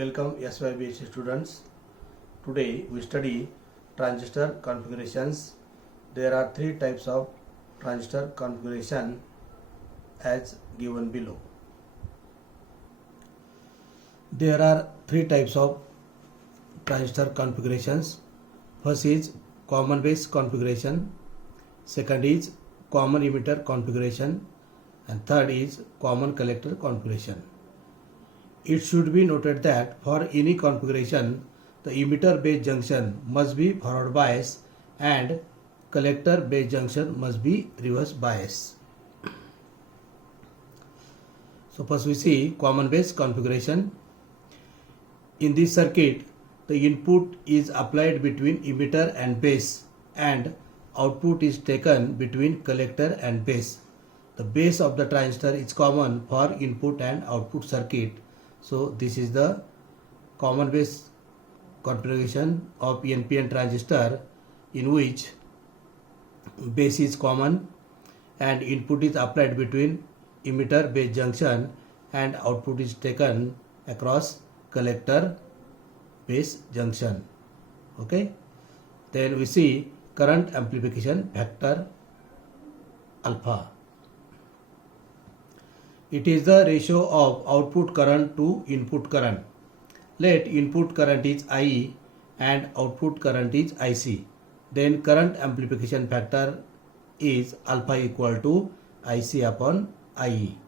Welcome SYBHC students. Today we study transistor configurations. There are three types of transistor configuration as given below. There are three types of transistor configurations. First is common base configuration, second is common emitter configuration, and third is common collector configuration. It should be noted that for any configuration, the emitter base junction must be forward bias and collector base junction must be reverse bias. So first we see common base configuration. In this circuit, the input is applied between emitter and base and output is taken between collector and base. The base of the transistor is common for input and output circuit. So this is the common base configuration of NPN transistor, in which base is common and input is applied between emitter base junction and output is taken across collector base junction. Okay, then we see current amplification factor alpha. It is the ratio of output current to input current. Let input current is IE and output current is IC. Then current amplification factor is alpha equal to IC upon IE.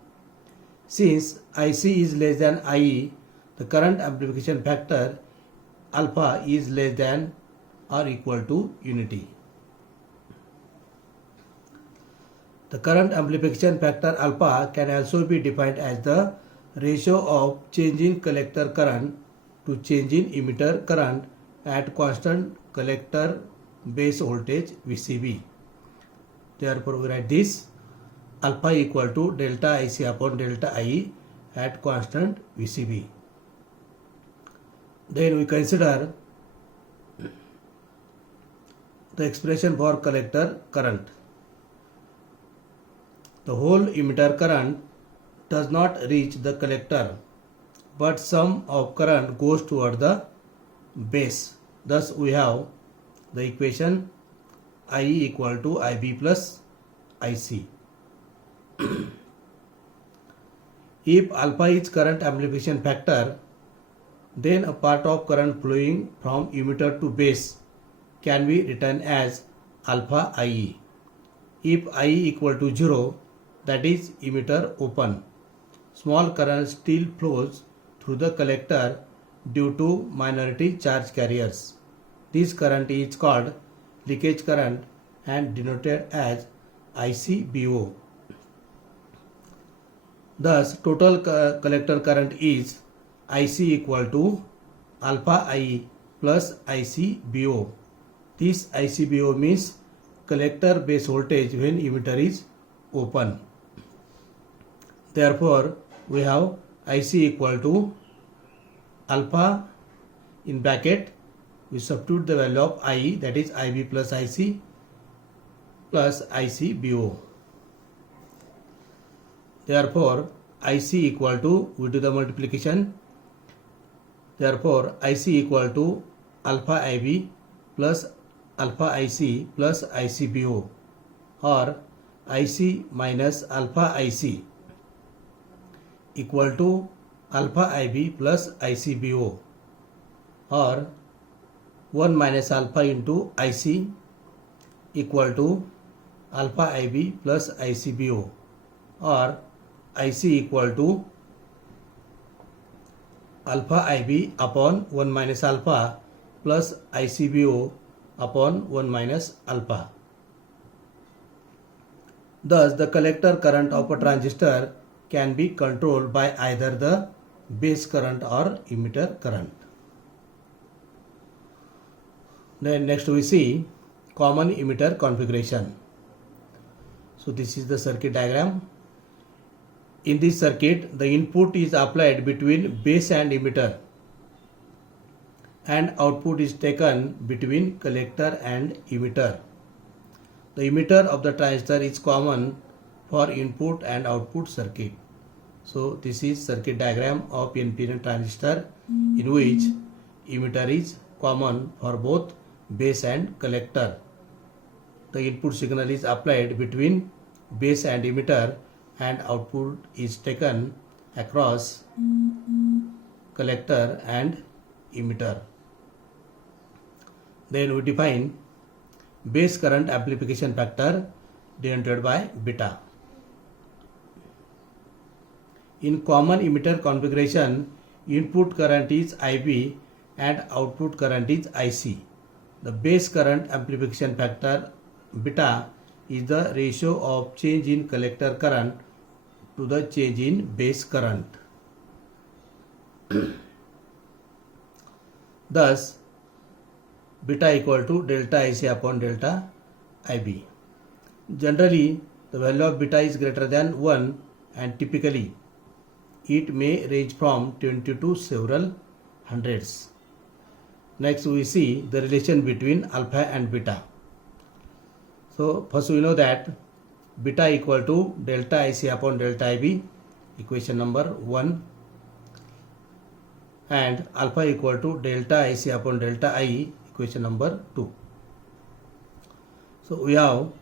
Since IC is less than IE, the current amplification factor alpha is less than or equal to unity. The current amplification factor alpha can also be defined as the ratio of change in collector current to change in emitter current at constant collector base voltage VCB. Therefore, we write this alpha equal to delta IC upon delta IE at constant VCB. Then we consider the expression for collector current. The whole emitter current does not reach the collector, but sum of current goes toward the base. Thus we have the equation IE equal to IB plus IC. If alpha is current amplification factor, then a part of current flowing from emitter to base can be written as alpha IE. If IE equal to 0, that is emitter open, small current still flows through the collector due to minority charge carriers. This current is called leakage current and denoted as ICBO. Thus, total collector current is IC equal to alpha IE plus ICBO. This ICBO means collector base voltage when emitter is open. Therefore, we have IC equal to alpha in bracket, we substitute the value of IE, that is IB plus IC plus ICBO. Therefore, IC equal to, we do the multiplication. Therefore, IC equal to alpha IB plus alpha IC plus ICBO, or IC minus alpha IC equal to alpha IB plus ICBO, or 1 minus alpha into IC equal to alpha IB plus ICBO, or IC equal to alpha IB upon 1 minus alpha plus ICBO upon 1 minus alpha. Thus, the collector current of a transistor can be controlled by either the base current or emitter current. Then next we see common emitter configuration. So this is the circuit diagram. In this circuit, the input is applied between base and emitter, and output is taken between collector and emitter. The emitter of the transistor is common for input and output circuit. So this is circuit diagram of NPN transistor in which emitter is common for both base and collector. The input signal is applied between base and emitter and output is taken across collector and emitter. Then we define base current amplification factor denoted by beta. In common emitter configuration, input current is IB and output current is IC. The base current amplification factor beta is the ratio of change in collector current to the change in base current. Thus, beta equal to delta IC upon delta IB. Generally, the value of beta is greater than 1 and typically it may range from 20 to several hundreds. Next we see the relation between alpha and beta. So first we know that beta equal to delta IC upon delta IB, equation number 1, and alpha equal to delta IC upon delta I, equation number 2. So we have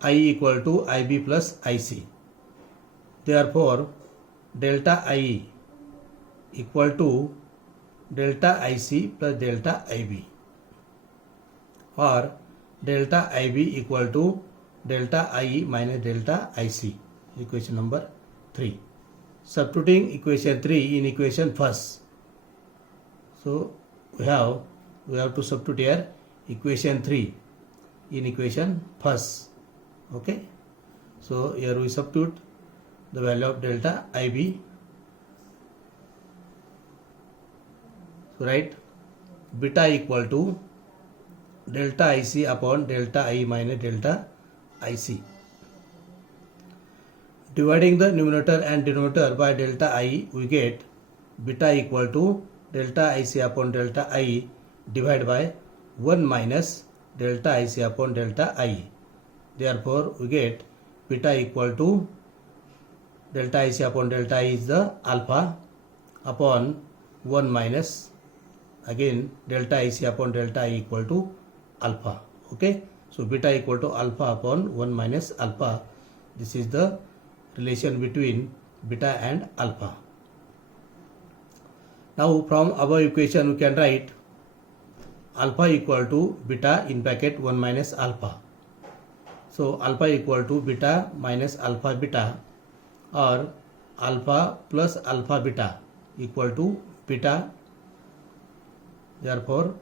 I equal to IB plus IC. Therefore, delta I equal to delta IC plus delta IB, or delta IB equal to delta IE minus delta IC, equation number 3. Substituting equation 3 in equation first. So we have to substitute here equation 3 in equation first. Okay. So here we substitute the value of delta IB. So write beta equal to delta IC upon delta I minus delta IC. Dividing the numerator and denominator by delta I, we get beta equal to delta IC upon delta I divided by 1 minus delta IC upon delta I. Therefore, we get beta equal to delta IC upon delta I is the alpha upon 1 minus again delta IC upon delta I equal to alpha. Okay. So beta equal to alpha upon 1 minus alpha. This is the relation between beta and alpha. Now from above equation we can write alpha equal to beta in bracket 1 minus alpha. So alpha equal to beta minus alpha beta, or alpha plus alpha beta equal to beta. Therefore,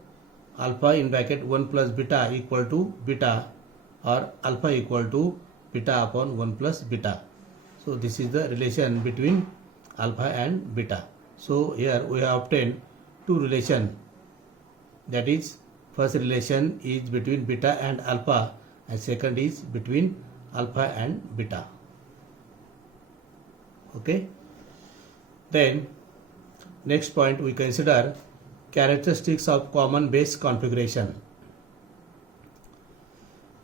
alpha in bracket 1 plus beta equal to beta, or alpha equal to beta upon 1 plus beta. So this is the relation between alpha and beta. So here we have obtained two relations. That is, first relation is between beta and alpha, and second is between alpha and beta. Okay. Then next point we consider characteristics of common base configuration.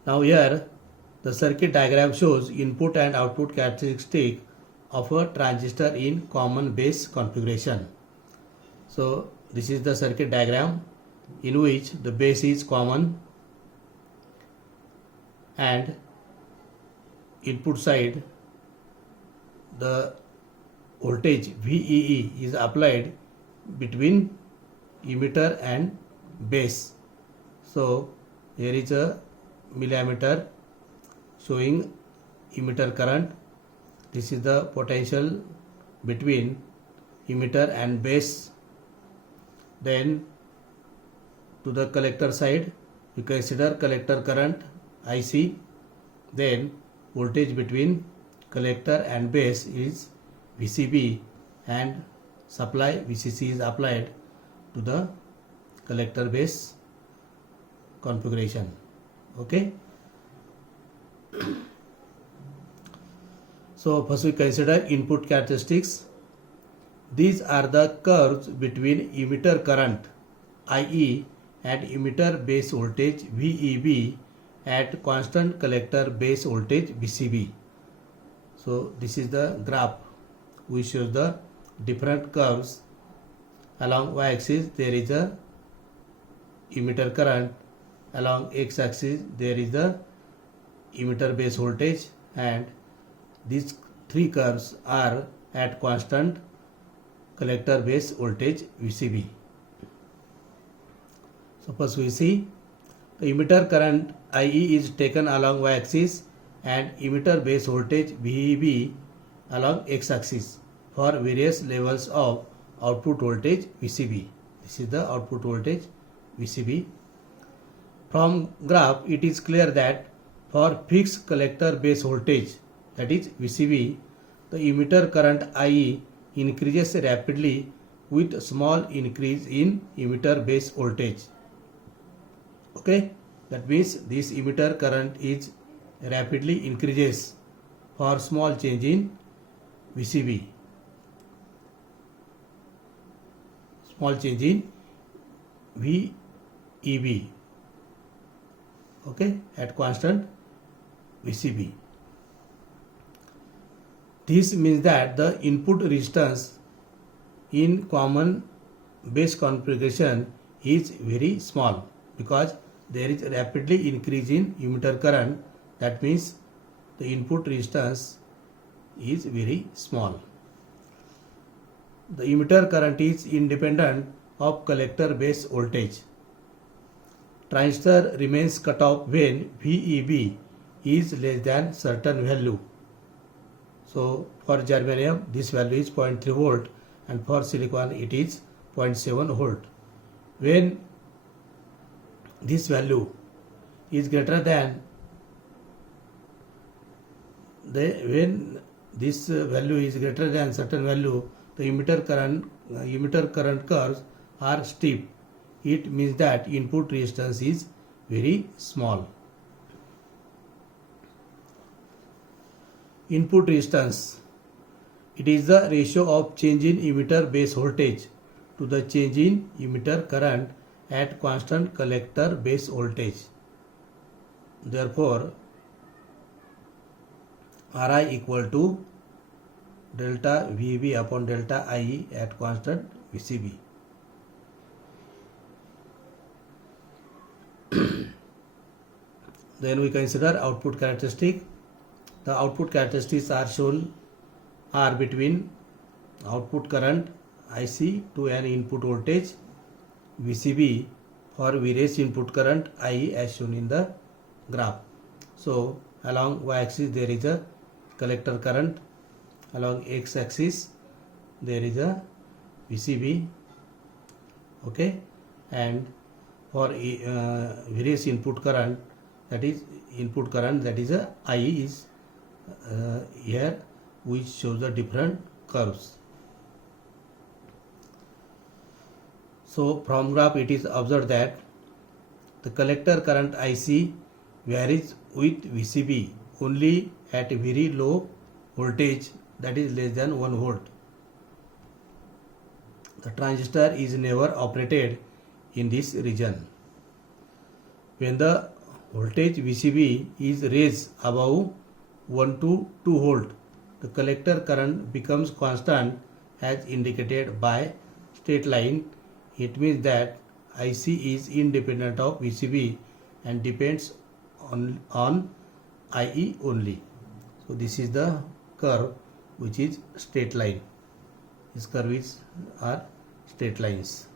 Now here the circuit diagram shows input and output characteristic of a transistor in common base configuration. So this is the circuit diagram in which the base is common and input side the voltage VEE is applied between emitter and base. So here is a milliammeter showing emitter current. This is the potential between emitter and base. Then to the collector side we consider collector current IC. Then voltage between collector and base is VCB, and supply VCC is applied to the collector base configuration. Okay. So first we consider input characteristics. These are the curves between emitter current IE and emitter base voltage VEB at constant collector base voltage VCB. So this is the graph we show the different curves. Along y-axis there is a emitter current, along x-axis there is the emitter base voltage, and these three curves are at constant collector base voltage VCB. So first we see the emitter current IE is taken along y-axis and emitter base voltage VEB along x-axis for various levels of output voltage VCB. This is the output voltage VCB. From graph it is clear that for fixed collector base voltage, that is VCB, the emitter current IE increases rapidly with small increase in emitter base voltage. Okay, that means this emitter current is rapidly increases for small change in VCB. Small change in VEB. Okay, at constant VCB. This means that the input resistance in common base configuration is very small because there is rapidly increase in emitter current. That means the input resistance is very small. The emitter current is independent of collector base voltage. Transistor remains cut off when VEB is less than certain value. So for germanium this value is 0.3 volt and for silicon it is 0.7 volt. When this value is greater than when this value is greater than certain value, the emitter current curves are steep. It means that input resistance is very small. Input resistance, it is the ratio of change in emitter base voltage to the change in emitter current at constant collector base voltage. Therefore Ri equal to delta VB upon delta IE at constant VCB. Then we consider output characteristic. The output characteristics are shown are between output current IC to an input voltage VCB for various input current IE as shown in the graph. So along y-axis there is a collector current, along x-axis there is a VCB, okay, and for various input current, that is a IE is here, which shows the different curves. So from graph it is observed that the collector current IC varies with VCB only at a very low voltage, that is less than 1 volt. The transistor is never operated in this region. When the voltage VCB is raised above 1 to 2 volt, the collector current becomes constant as indicated by straight line. It means that IC is independent of VCB and depends on IE only. So this is the curve which is straight line. These curves are straight lines.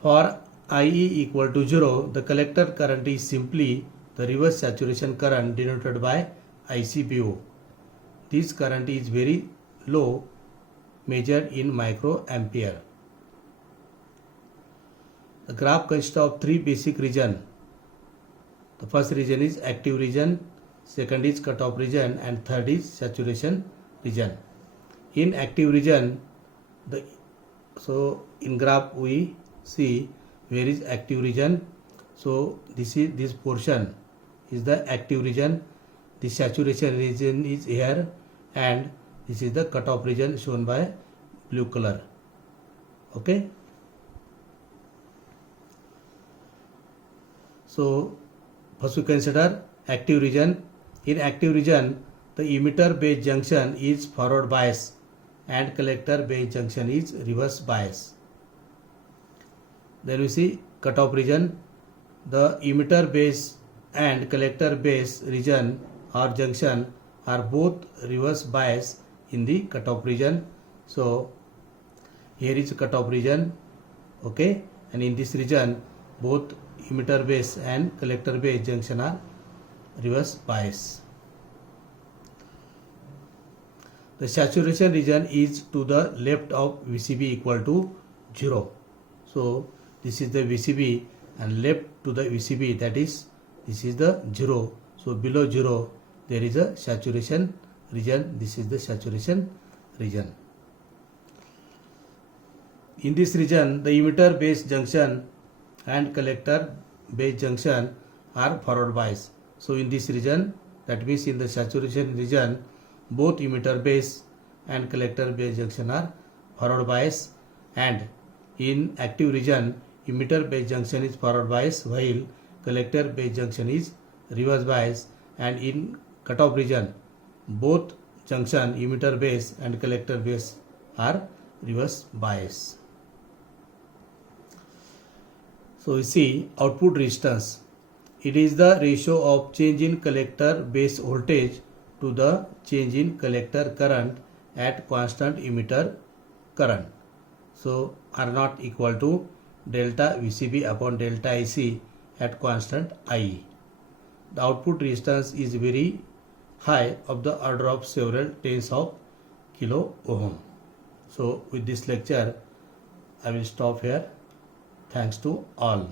For IE equal to 0, the collector current is simply the reverse saturation current denoted by ICBO. This current is very low, measured in microampere. The graph consists of three basic regions. The first region is active region, second is cutoff region, and third is saturation region. In active region, in graph we see where is active region. So this portion is the active region. The saturation region is here, and this is the cutoff region shown by blue color. Okay. So first we consider active region. In active region, the emitter base junction is forward bias and collector base junction is reverse bias. Then we see cutoff region. The emitter base and collector base region or junction are both reverse bias in the cutoff region. So here is cutoff region, okay, and in this region both emitter base and collector base junction are reverse bias. The saturation region is to the left of VCB equal to 0. So this is the VCB and left to the VCB, that is this is the 0. So below 0 there is a saturation region. This is the saturation region. In this region, the emitter base junction and collector base junction are forward bias. So in this region, that means in the saturation region, both emitter base and collector base junction are forward bias, and in active region emitter base junction is forward bias while collector base junction is reverse bias, and in cutoff region both junction emitter base and collector base are reverse bias. So you see output resistance. It is the ratio of change in collector base voltage to the change in collector current at constant emitter current. So R0 equal to delta VCB upon delta IC at constant IE. The output resistance is very high, of the order of several tens of kilo ohm. So with this lecture I will stop here. Thanks to all.